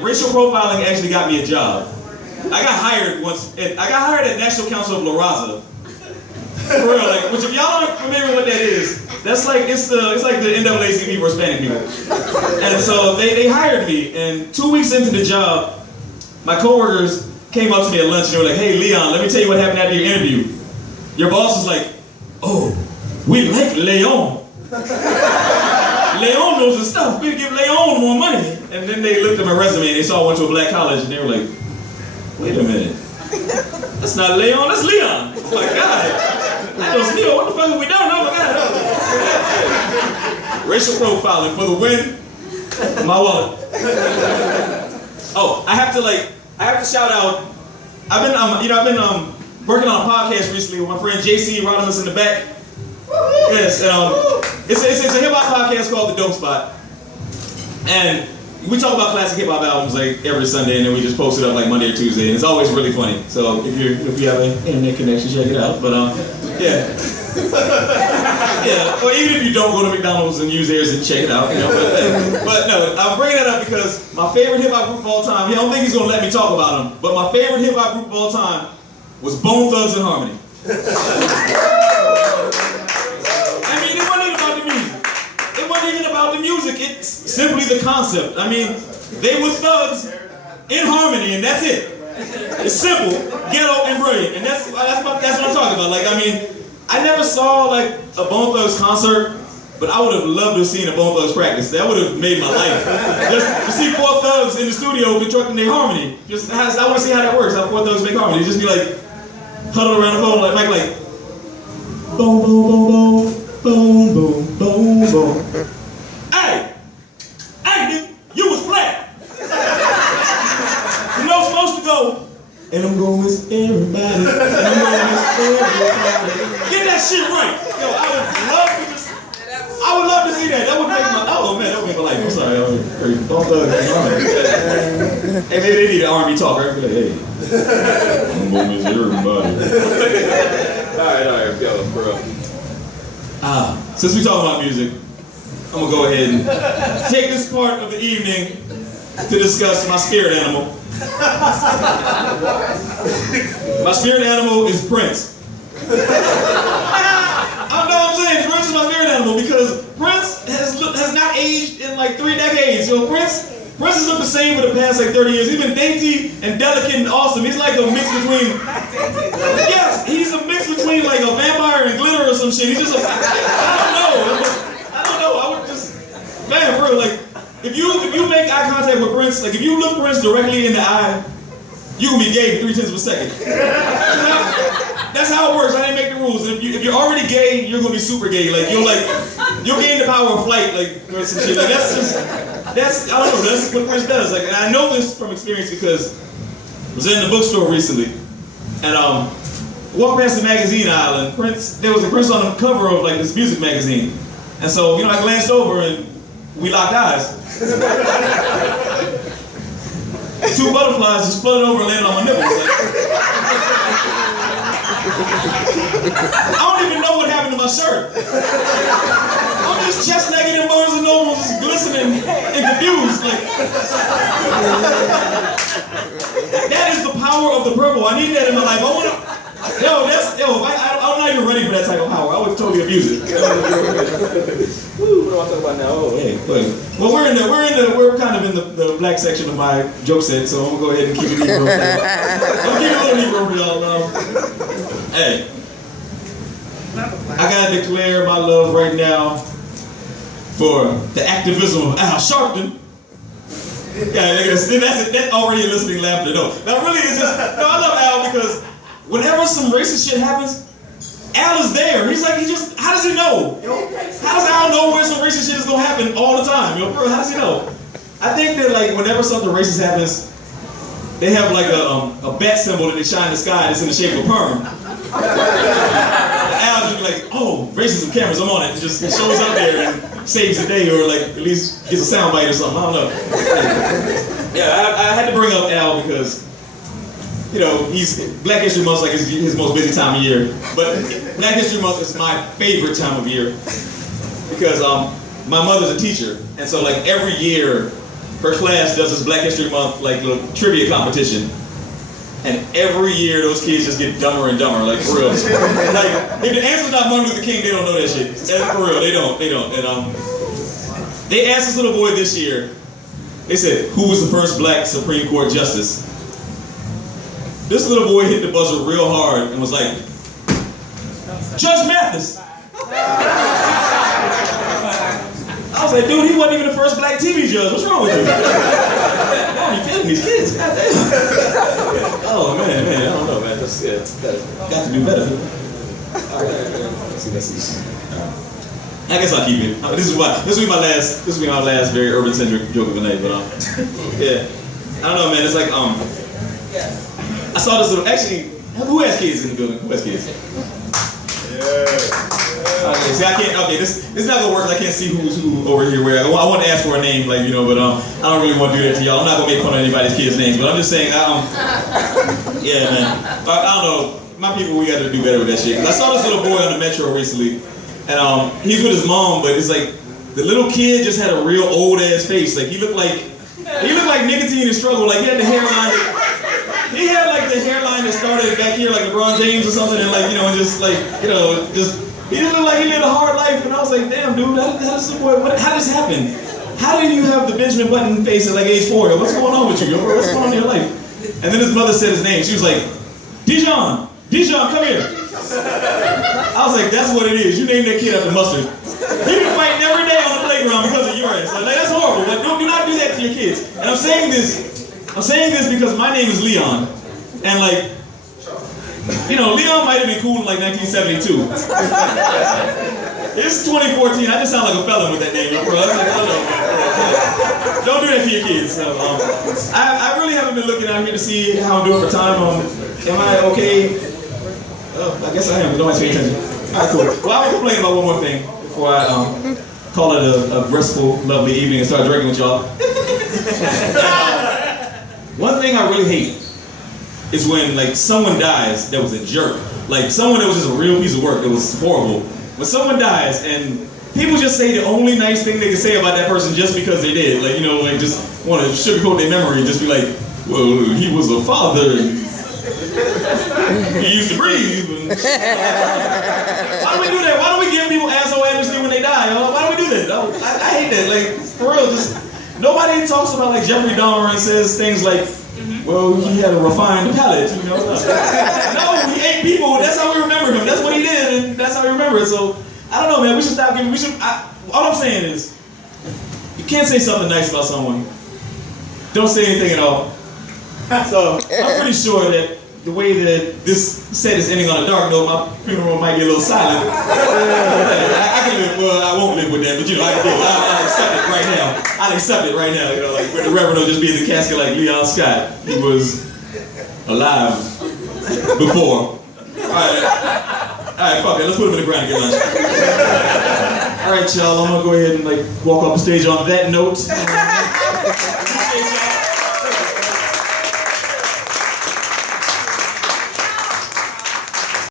Racial profiling actually got me a job. I got hired once. I got hired at National Council of La Raza. For real, like, which if y'all don't remember what that is, that's like it's like the NAACP for Hispanic people. And so they hired me, and 2 weeks into the job, my coworkers came up to me at lunch and they were like, "Hey, Leon, let me tell you what happened after your interview. Your boss was like, oh, we like Leon. Leon knows his stuff. We give Leon more money." And then they looked at my resume and they saw I went to a black college and they were like, "Wait a minute. That's not Leon, that's Leon." Oh my God. I know Leon, what the fuck have we done? Oh my God. Racial profiling for the win. My wallet. Oh, I have to shout out. I've been working on a podcast recently with my friend JC Rodimus in the back. Yes, it's a hip hop podcast called The Dope Spot, and we talk about classic hip hop albums like every Sunday, and then we just post it up like Monday or Tuesday, and it's always really funny. So if you have an internet connection, check it out. But yeah, yeah. Or even if you don't, go to McDonald's and use theirs and check it out. You know, but no, I'm bringing that up because my favorite hip hop group of all time. I don't think he's gonna let me talk about them, but my favorite hip hop group of all time was Bone Thugs and Harmony. I mean, it wasn't even about the music. It wasn't even about the music. It's simply the concept. I mean, they were thugs in harmony, and that's it. It's simple, ghetto, and brilliant, and that's what I'm talking about. Like, I mean, I never saw like a Bone Thugs concert, but I would have loved to have seen a Bone Thugs practice. That would have made my life. Just to see four thugs in the studio constructing their harmony. I want to see how that works. How four thugs make harmony. Just be like huddled around the phone like Mike, like boom, boom, boom, boom, boom, boom, boom, boom. Hey, dude, you was flat. You know, supposed to go, and I'm gonna miss everybody, and I'm gonna miss everybody. Get that shit right. Yo, I would love to see that. That would make my, oh man, that would make my life. I'm sorry, don't hey, maybe they need an R&B talk, right? Be like, hey, I'm gonna miss everybody. All right, go, bro. Since we talking about music, I'm gonna go ahead and take this part of the evening to discuss my spirit animal. My spirit animal is Prince. I know what I'm saying. Prince is my spirit animal because Prince has not aged in like 3 decades. Yo, Prince has looked the same for the past like 30 years. He's been dainty and delicate and awesome. He's like a mix between, yes, he's a mix between like a vampire and glitter or some shit. He's just I don't know. I would just, man, bro, like, if you make eye contact with Prince, like if you look Prince directly in the eye, you can be gay for 0.3 seconds. That's how it works. I didn't make the rules. And if you're already gay, you're gonna be super gay. Like you'll gain the power of flight, like or some shit. Like I don't know. That's what Prince does. Like, and I know this from experience because I was in the bookstore recently, and walked past the magazine aisle, and there was a Prince on the cover of like this music magazine, and so I glanced over and we locked eyes. 2 butterflies just floated over and landed on my nipples. Like, I don't even know what happened to my shirt. I'm just chest naked in Barnes and Noble, just glistening and confused. Like, that is the power of the purple. I need that in my life. I'm not even ready for that type of power. I would totally abuse it. Woo, what do I talk about now? Oh, hey, well, we're kind of in the black section of my joke set, so I'm gonna go ahead and keep it Negro. I'm keep it a little Negro for y'all. Hey, I gotta declare my love right now for the activism of Al Sharpton. Yeah, that's already a listening laughter. No, that really is just. No, I love Al because whenever some racist shit happens, Al is there. How does he know? How does Al know where some racist shit is gonna happen all the time? Bro, how does he know? I think that like whenever something racist happens, they have like a bat symbol that they shine in the sky that's in the shape of a perm. Al just be like, oh, racism cameras, I'm on it. It just shows up there and saves the day, or like at least gets a sound bite or something. I don't know. Yeah, I had to bring up Al because he's Black History Month like his most busy time of year. But Black History Month is my favorite time of year because my mother's a teacher, and so like every year her class does this Black History Month like little trivia competition. And every year those kids just get dumber and dumber, like for real. Like if the answer's not Martin Luther King, they don't know that shit. And for real, they don't. And they asked this little boy this year. They said, "Who was the first Black Supreme Court justice?" This little boy hit the buzzer real hard and was like, "Judge Mathis." I was like, dude, he wasn't even the first Black TV judge. What's wrong with you? Oh, you killing these kids. God damn. Oh, man, I don't know, man. That's, got to do better. All right. Let's see. I guess I'll keep it. This will be my last very urban-centric joke of the night, but yeah. I don't know, man. It's like, I saw this little, actually, who has kids in the building? Who has kids? Yeah. Okay, see, I can't. Okay, this is not gonna work. I can't see who's who over here. Where I want to ask for a name, like but I don't really want to do that to y'all. I'm not gonna make fun of anybody's kids' names, but I'm just saying, yeah, man. I don't know. My people, we got to do better with that shit. I saw this little boy on the metro recently, and he's with his mom, but it's like the little kid just had a real old ass face. Like he looked like nicotine and struggle. Like he had the hairline. He had like the hairline that started back here, like LeBron James or something, and like and just like he just looked like he lived a hard life. And I was like, damn, dude, how does this happen? How did you have the Benjamin Button face at like age 4? What's going on with you, bro? What's going on in your life? And then his mother said his name. She was like, Dijon, come here. I was like, that's what it is. You named that kid after mustard. He been fighting every day on the playground because of your ass. Like that's horrible. Like, do not do that to your kids. And I'm saying this because my name is Leon. And like, Leon might have been cool in like 1972. It's 2014. I just sound like a felon with that name, bro. I was like, don't do that to your kids. So, I really haven't been looking out here to see how I'm doing for time. Am I okay? I guess I am, but nobody's paying attention. Alright, cool. Well, I will complain about one more thing before I call it a restful, lovely evening and start drinking with y'all. One thing I really hate is when like someone dies that was a jerk. Like someone that was just a real piece of work that was horrible. When someone dies and people just say the only nice thing they can say about that person just because they did. Like, like just want to sugarcoat their memory and just be like, well, he was a father. He used to breathe. Why do we do that? Why do we give people asshole amnesty when they die? Why do we do that? I hate that. Like, for real, just nobody talks about like Jeffrey Dahmer and says things like, well, he had a refined palate, No, he ate people. That's how we remember him. That's what he did, and that's how we remember it. So, I don't know, man. We should stop giving. All I'm saying is, you can't say something nice about someone. Don't say anything at all. So, I'm pretty sure that the way that this set is ending on a dark note, my funeral might get a little silent. I can live. Well, I won't live with that, but I can do it. I'll accept it right now. I'll accept it right now. Like where the Reverend will just be in the casket like Leon Scott. He was alive before. Alright, fuck it. Let's put him in the ground and get lunch. Alright, y'all. I'm gonna go ahead and walk off the stage on that note.